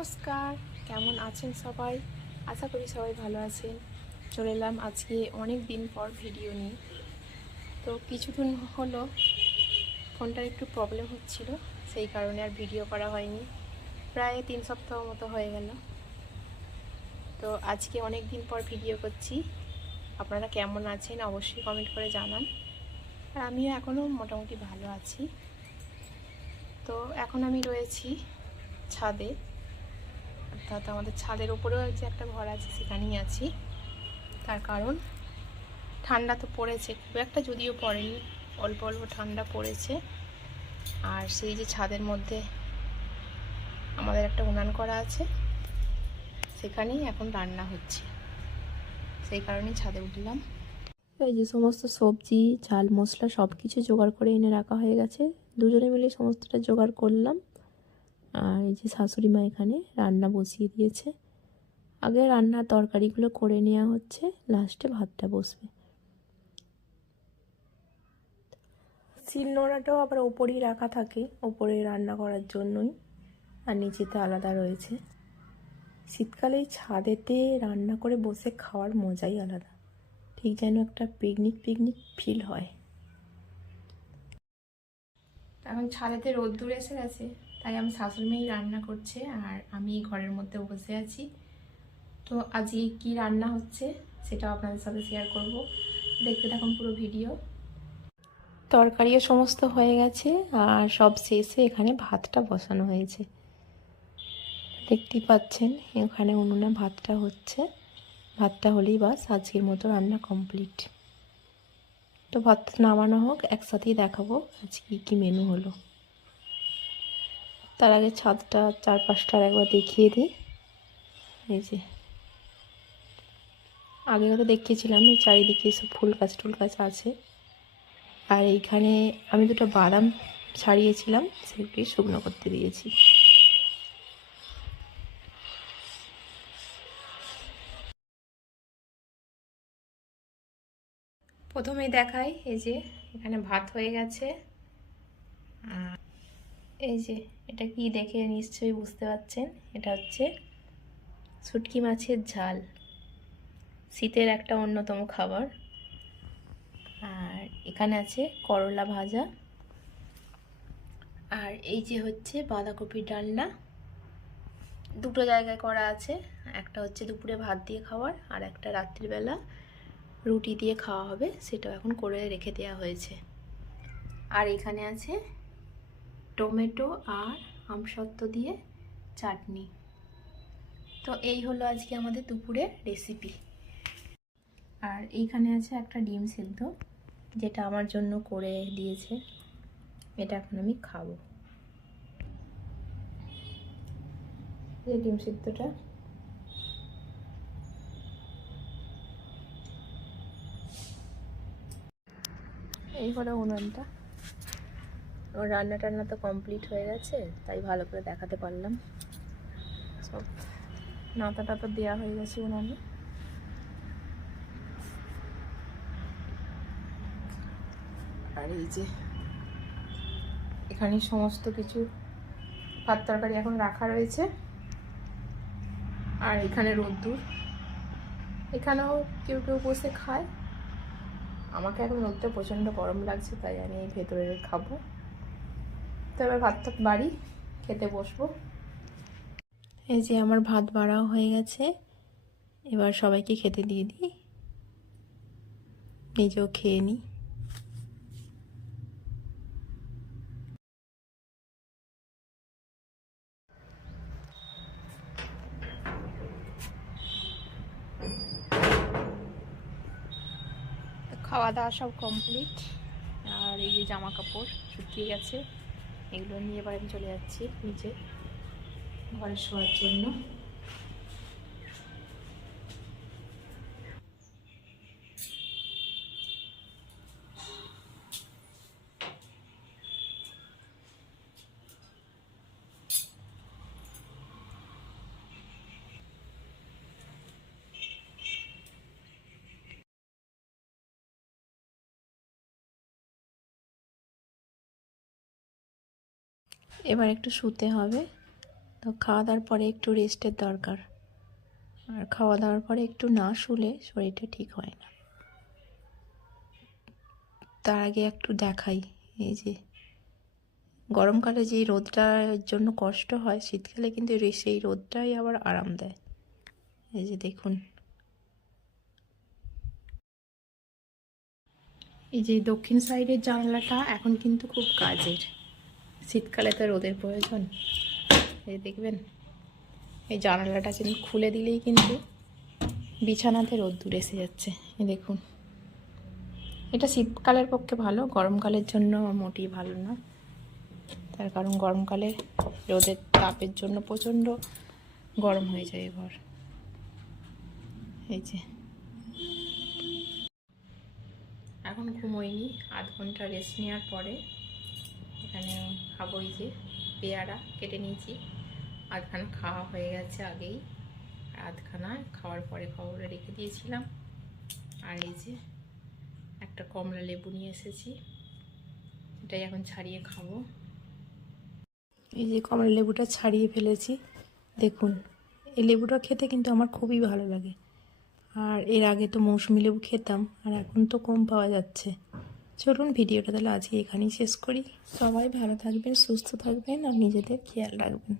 নমস্কার, কেমন আছেন সবাই? আশা করি সবাই ভালো আছেন। চলে এলাম আজকে অনেক দিন পর ভিডিও নিয়ে। তো কিছুদিন হলো ফোনটার একটু প্রবলেম হচ্ছিল, সেই কারণে আর ভিডিও করা হয়নি। প্রায় 3 সপ্তাহ মতো হয়ে গেল। তো আজকে অনেক দিন পর ভিডিও করছি। আপনারা কেমন আছেন অবশ্যই কমেন্ট করে জানান। আর আমিও এখনও মোটামুটি ভালো আছি। তো এখন আমি রয়েছি ছাদে, অর্থাৎ আমাদের ছাদের উপরেও যে একটা ঘর আছে সেখানেই আছি। তার কারণ ঠান্ডা তো পড়েছে, খুব একটা যদিও পড়েনি, অল্প অল্প ঠান্ডা পড়েছে। আর সেই যে ছাদের মধ্যে আমাদের একটা উনান করা আছে, সেখানেই এখন রান্না হচ্ছে, সেই কারণেই ছাদে উঠলাম। এই যে সমস্ত সবজি ঝাল মশলা সব কিছু জোগাড় করে এনে রাখা হয়ে গেছে, দুজনে মিলে সমস্তটা জোগাড় করলাম। আর এই যে শাশুড়ি মা এখানে রান্না বসিয়ে দিয়েছে। আগে রান্নার তরকারিগুলো করে নেওয়া হচ্ছে, লাস্টে ভাতটা বসবে। শিলনোড়াটাও আবার ওপরেই রাখা থাকে, ওপরে রান্না করার জন্যই, আর নিচেতে আলাদা রয়েছে। শীতকালে ছাদেতে রান্না করে বসে খাওয়ার মজাই আলাদা, ঠিক যেন একটা পিকনিক পিকনিক ফিল হয়। এখন ছাদেতে রোদ্দুর এসে গেছে, তাই আমি শাশুড়ি মেয়েই রান্না করছে আর আমি ঘরের মধ্যে বসে আছি। তো আজকে কি রান্না হচ্ছে সেটাও আপনাদের সাথে শেয়ার করব, দেখতে থাকুন পুরো ভিডিও। তরকারিও সমস্ত হয়ে গেছে আর সব শেষে এখানে ভাতটা বসানো হয়েছে, দেখতেই পাচ্ছেন। এখানে উনুনে ভাতটা হচ্ছে, ভাতটা হলেই বাস আজকের মতো রান্না কমপ্লিট। তো ভাত নামানো হোক, একসাথেই দেখাবো আজকে কী মেনু হলো। তার আগে ছাদটা চারপাশটা একবার দেখিয়ে দিই। এই যে আগেও তো দেখিয়েছিলাম, এই চারিদিকে সব ফুল গাছ টুল গাছ আছে। আর এইখানে আমি দুটো বাদাম ছাড়িয়েছিলাম, সেগুলি শুকনো করতে দিয়েছি। প্রথমেই দেখাই, এই যে এখানে ভাত হয়ে গেছে। আর এই যে এটা কি দেখে নিশ্চয়ই বুঝতে পারছেন, এটা হচ্ছে শুটকি মাছের ঝাল, শীতের একটা অন্যতম খাবার। আর এখানে আছে করলা ভাজা, আর এই যে হচ্ছে বাঁধাকপির ডালনা। দুটো জায়গায় করা আছে, একটা হচ্ছে দুপুরে ভাত দিয়ে খাওয়ার, আর একটা রাত্রিবেলা রুটি দিয়ে খাওয়া হবে, সেটাও এখন করে রেখে দেওয়া হয়েছে। আর এখানে আছে টমেটো আর আমসত্ত্ব দিয়ে চাটনি। তো এই হলো আজকে আমাদের দুপুরের রেসিপি। আর এইখানে আছে একটা ডিম সিদ্ধ, যেটা আমার জন্য করে দিয়েছে, এটা এখন আমি খাবো। এই ডিম সিদ্ধটা এই হলো উনুনটা। ওর রান্না টান্না তো কমপ্লিট হয়ে গেছে, তাই ভালো করে দেখাতে পারলাম। সব নাতা টাতা দেওয়া হয়ে গেছে উনুনে। আর এই যে এখানে সমস্ত কিছু ভাত তরকারি এখন রাখা রয়েছে। আর এখানে রোদ্দুর, এখানেও কেউ কেউ বসে খায়। আমাকে এখন রোদটা প্রচণ্ড গরম লাগছে, তাই আমি এই ভেতরে খাবো। তো এবার ভাতটা বাড়ি, খেতে বসবো। এই যে আমার ভাত বাড়াও হয়ে গেছে, এবার সবাইকে খেতে দিয়ে দিই, নিজেও খেয়ে নিই। খাওয়া দাওয়া সব কমপ্লিট। আর এই যে জামা কাপড় শুকিয়ে গেছে, এগুলো নিয়ে এবার আমি চলে যাচ্ছি নিচে ঘরে শোয়ার জন্য। এবার একটু শুতে হবে, তো খাওয়া দাওয়ার পরে একটু রেস্টের দরকার, আর খাওয়া দাওয়ার পরে একটু না শুলে শরীরটা ঠিক হয় না। তার আগে একটু দেখাই, এই যে গরমকালে যে রোদটার জন্য কষ্ট হয়, শীতকালে কিন্তু সেই রোদটাই আবার আরাম দেয়। এই যে দেখুন, এই যে দক্ষিণ সাইডের জানলাটা এখন কিন্তু খুব কাজের। শীতকালে তো রোদের প্রয়োজন। এই দেখবেন, এই জানালাটা কিন্তু খুলে দিলেই কিন্তু বিছানাতে রোদ্দুর এসে যাচ্ছে। এই দেখুন, এটা শীতকালের পক্ষে ভালো, গরমকালের জন্য মোটেই ভালো না। তার কারণ গরমকালে রোদের তাপের জন্য প্রচণ্ড গরম হয়ে যায় ঘর। এই যে এখন ঘুমোইনি, আধ ঘন্টা রেস্ট নেওয়ার পরে এখানে খাবো। এই যে পেয়ারা কেটে নিয়েছি, আধখানা খাওয়া হয়ে গেছে আগেই, আর আধখানা খাওয়ার পরে খবরে রেখে দিয়েছিলাম। আর এই যে একটা কমলা লেবু নিয়ে এসেছি, এটাই এখন ছাড়িয়ে খাবো। এই যে কমলা লেবুটা ছাড়িয়ে ফেলেছি। দেখুন, এই লেবুটা খেতে কিন্তু আমার খুবই ভালো লাগে। আর এর আগে তো মৌসুমি লেবু খেতাম, আর এখন তো কম পাওয়া যাচ্ছে। চলুন ভিডিওটা তাহলে আজকে এখানেই শেষ করি। সবাই ভালো থাকবেন, সুস্থ থাকবেন, আর নিজেদের খেয়াল রাখবেন।